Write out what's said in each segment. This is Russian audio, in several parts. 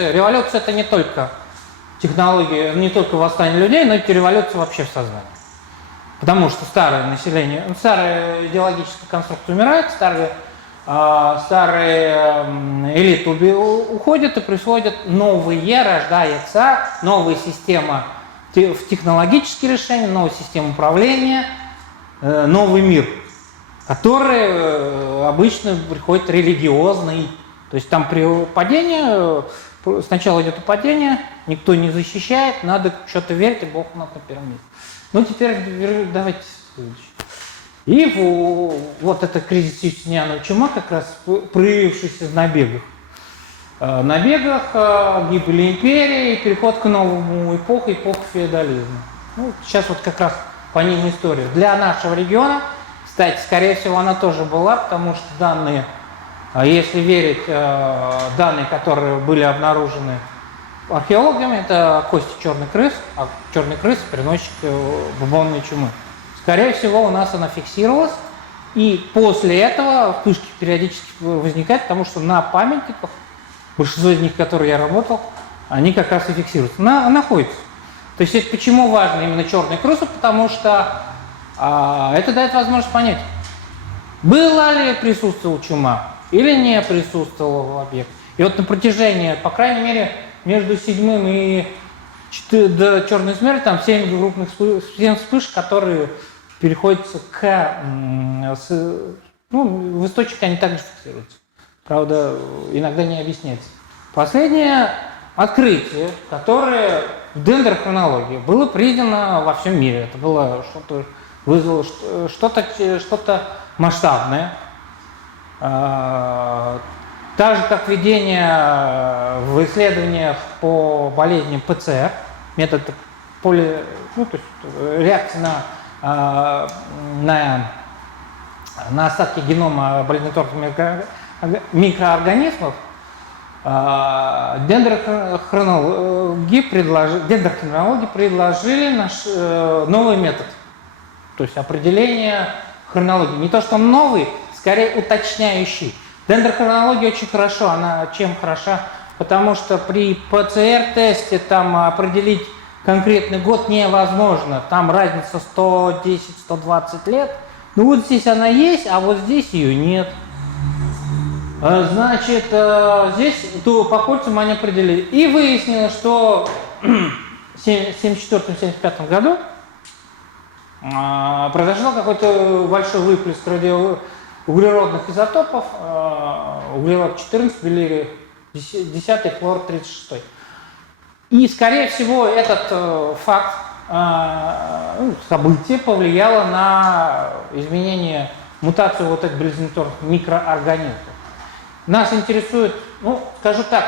Революция – это не только технологии, не только восстание людей, но и революция вообще в сознании. Потому что старое население, старая идеологическая конструкция умирает, старые элиты уходят и происходят новые, рождается новая система в технологические решения, новая система управления, новый мир, который обычно приходит религиозный. То есть там при падении, сначала идет упадение, никто не защищает, надо что-то верить, и Бог у нас на первом месте. Ну теперь давайте следующее. И вот это кризис юстинианова чума, как раз проявившийся в набегах. Гибель империи, переход к новому эпохе феодализма. Ну, сейчас вот как раз по ним история. Для нашего региона, кстати, скорее всего, она тоже была, потому что данные, если верить данные, которые были обнаружены археологами, это кости черных крыс, а черный крыс – переносчик бубонной чумы. Скорее всего, у нас она фиксировалась, и после этого вспышки периодически возникают, потому что на памятниках, большинство из них, которые я работал, они как раз и фиксируются, находятся. То есть это почему важно именно черные крысы, потому что это дает возможность понять, была ли присутствовала чума или не присутствовала в объекте. И вот на протяжении, по крайней мере, между 7 и до черной смерти, там 7 крупных вспышек, которые переходятся в источнике они также фиксируются. Правда, иногда не объясняется. Последнее открытие, которое в дендрохронологии было признано во всем мире. Это было вызвало что-то масштабное. Так же, как введение в исследованиях по болезням ПЦР, метод реакции на остатки генома болезнетворных микроорганизмов, дендрохронологи предложили наш новый метод, то есть определение хронологии. Не то, что он новый, скорее уточняющий. Дендрохронология очень хорошо, она чем хороша? Потому что при ПЦР-тесте там определить конкретный год невозможно. Там разница 110-120 лет. Ну вот здесь она есть, а вот здесь ее нет. Значит, здесь по кольцам они определили. И выяснилось, что в 1974-1975 году произошел какой-то большой выплеск углеродных изотопов, углерод-14 или 10 хлор-36. И, скорее всего, этот факт, событие повлияло на изменение, мутацию вот этих болезнетворных микроорганизмов. Нас интересует, скажу так,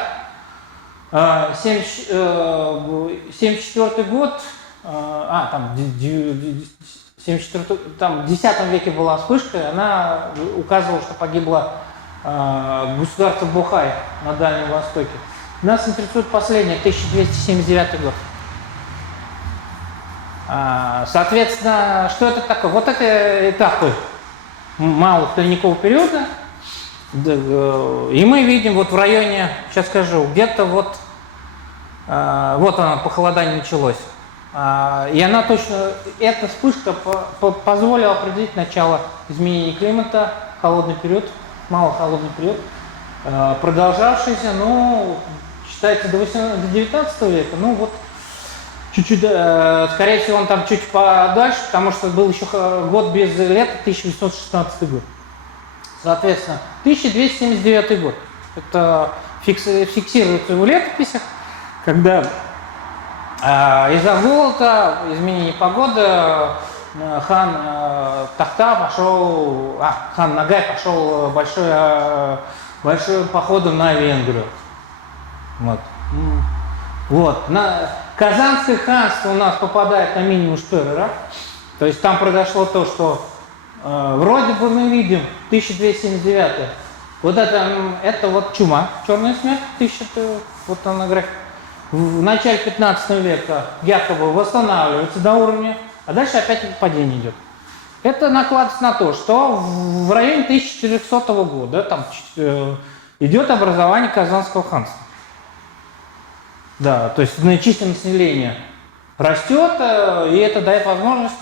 74 год, в X веке была вспышка, она указывала, что погибло государство Бухай на Дальнем Востоке. Нас интересует последнее, 1279 год. Соответственно, что это такое? Вот это этапы малых ледникового периода. И мы видим вот в районе, сейчас скажу, где-то вот она, похолодание началось. И она точно, эта вспышка позволила определить начало изменения климата, холодный период, малохолодный период, продолжавшийся, считается до 19 века, чуть-чуть, скорее всего, он там чуть подальше, потому что был еще год без лета, 1816 год. Соответственно, 1279 год. Это фиксируется в летописях, когда из-за голода, изменения погоды, хан Нагай пошел большим походом на Венгрию. Казанское ханство у нас попадает на минимум Штерера. То есть там произошло то, что вроде бы мы видим 1279. Вот это вот чума, черная смерть, вот она график. В начале 15 века якобы восстанавливается до уровня, а дальше опять падение идет. Это накладывается на то, что в районе 1400 года там идет образование Казанского ханства. Да, то есть численность населения растет, и это дает возможность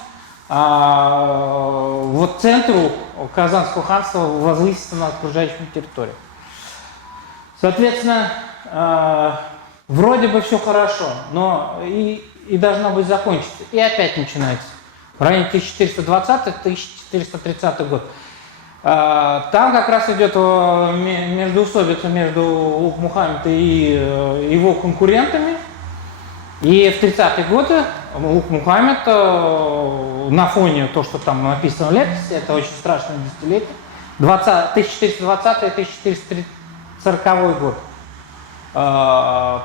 вот центру Казанского ханства возвыситься над окружающими территориями. Соответственно, вроде бы все хорошо, но и должно быть закончиться. И опять начинается. В районе 1420-1430 год. Там как раз идет междоусобица между Улуг-Мухаммедом и его конкурентами. И в 30-е годы Улуг-Мухаммед на фоне того, что там написано в летописи, это очень страшное десятилетие, 1420-1440 год.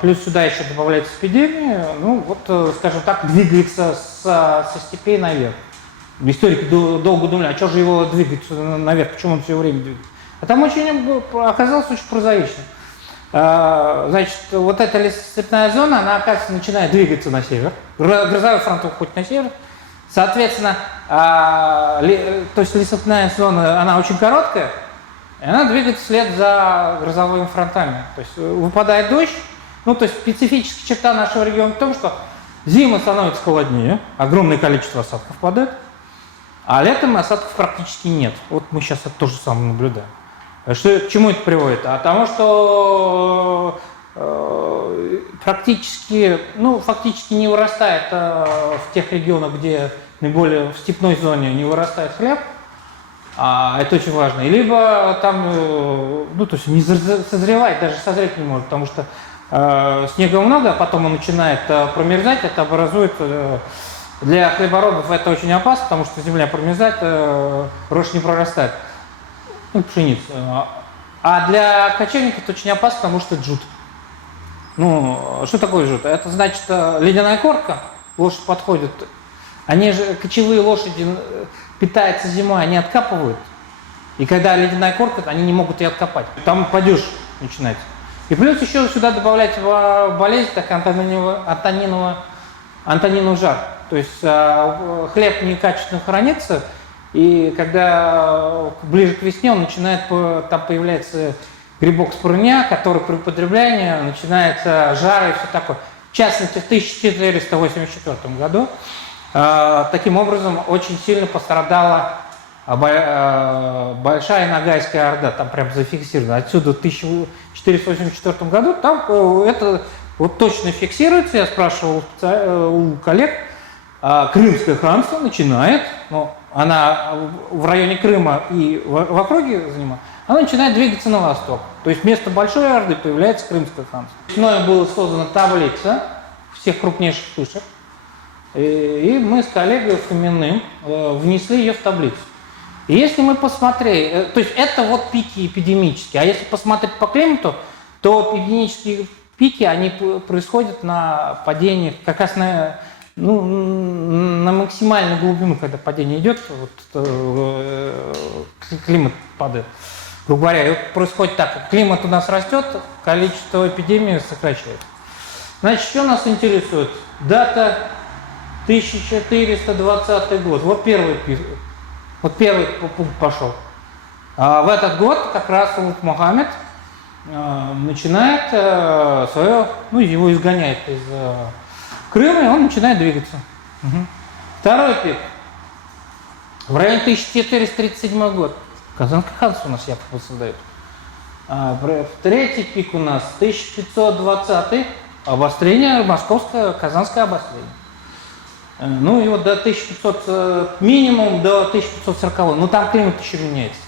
Плюс сюда еще добавляется эпидемия, ну вот, скажем так, двигается со степей наверх. Историки долго думали, а что же его двигать наверх, почему он все время двигается. А там оказалось очень прозаично. Значит, вот эта лесостепная зона, она, оказывается, начинает двигаться на север. Грозовой фронт уходит на север. Соответственно, то есть лесостепная зона, она очень короткая, и она двигается вслед за грозовыми фронтами. То есть выпадает дождь. Ну, то есть специфическая черта нашего региона в том, что зима становится холоднее, огромное количество осадков падает, а летом осадков практически нет. Вот мы сейчас это то же самое наблюдаем. К чему это приводит? А тому, что практически, ну, фактически не вырастает в тех регионах, где наиболее в степной зоне не вырастает хлеб, это очень важно. И либо там, ну, то есть не созревает, даже созреть не может, потому что снега много, а потом он начинает промерзать, это образует, для хлеборобов это очень опасно, потому что земля промерзает, рожь не прорастает. Ну, пшеницу. А для кочевников это очень опасно, потому что это жут. Ну, что такое жут? Это значит ледяная корка, лошадь подходит. Они же, кочевые лошади, питаются зимой, они откапывают. И когда ледяная корка, они не могут ее откопать. Там падеж начинается. И плюс еще сюда добавлять болезнь, так антонинов жар. То есть хлеб некачественно хранится, и когда ближе к весне он начинает, там появляется грибок спорня, который при употреблении начинается жар и все такое. В частности, в 1484 году таким образом очень сильно пострадала Большая Ногайская Орда, там прям зафиксировано. Отсюда в 1484 году там это вот точно фиксируется, я спрашивал у коллег, Крымское ханство начинает, ну, она в районе Крыма и в округе занимает, она начинает двигаться на восток. То есть вместо Большой Орды появляется Крымское ханство. Мною была создана таблица всех крупнейших пышек, и мы с коллегой Фоминым внесли ее в таблицу. И если мы посмотреть, то есть это вот пики эпидемические, а если посмотреть по климату, то эпидемические пики, они происходят на падениях, как раз на максимальную глубину, когда падение идет, вот, климат падает. Грубо говоря, и вот происходит так, климат у нас растет, количество эпидемий сокращается. Значит, что нас интересует? Дата 1420 год. Вот первый пункт пошел. В этот год как раз Улуг-Мухаммед начинает свое, ну, его изгоняет из Крыма, и он начинает двигаться. Второй пик. В районе 1437 год. Казанское ханство у нас якобы создает. Третий пик у нас 1520 обострение, московское, казанское обострение. Ну и вот до 1500, минимум до 1540, но там климат еще меняется.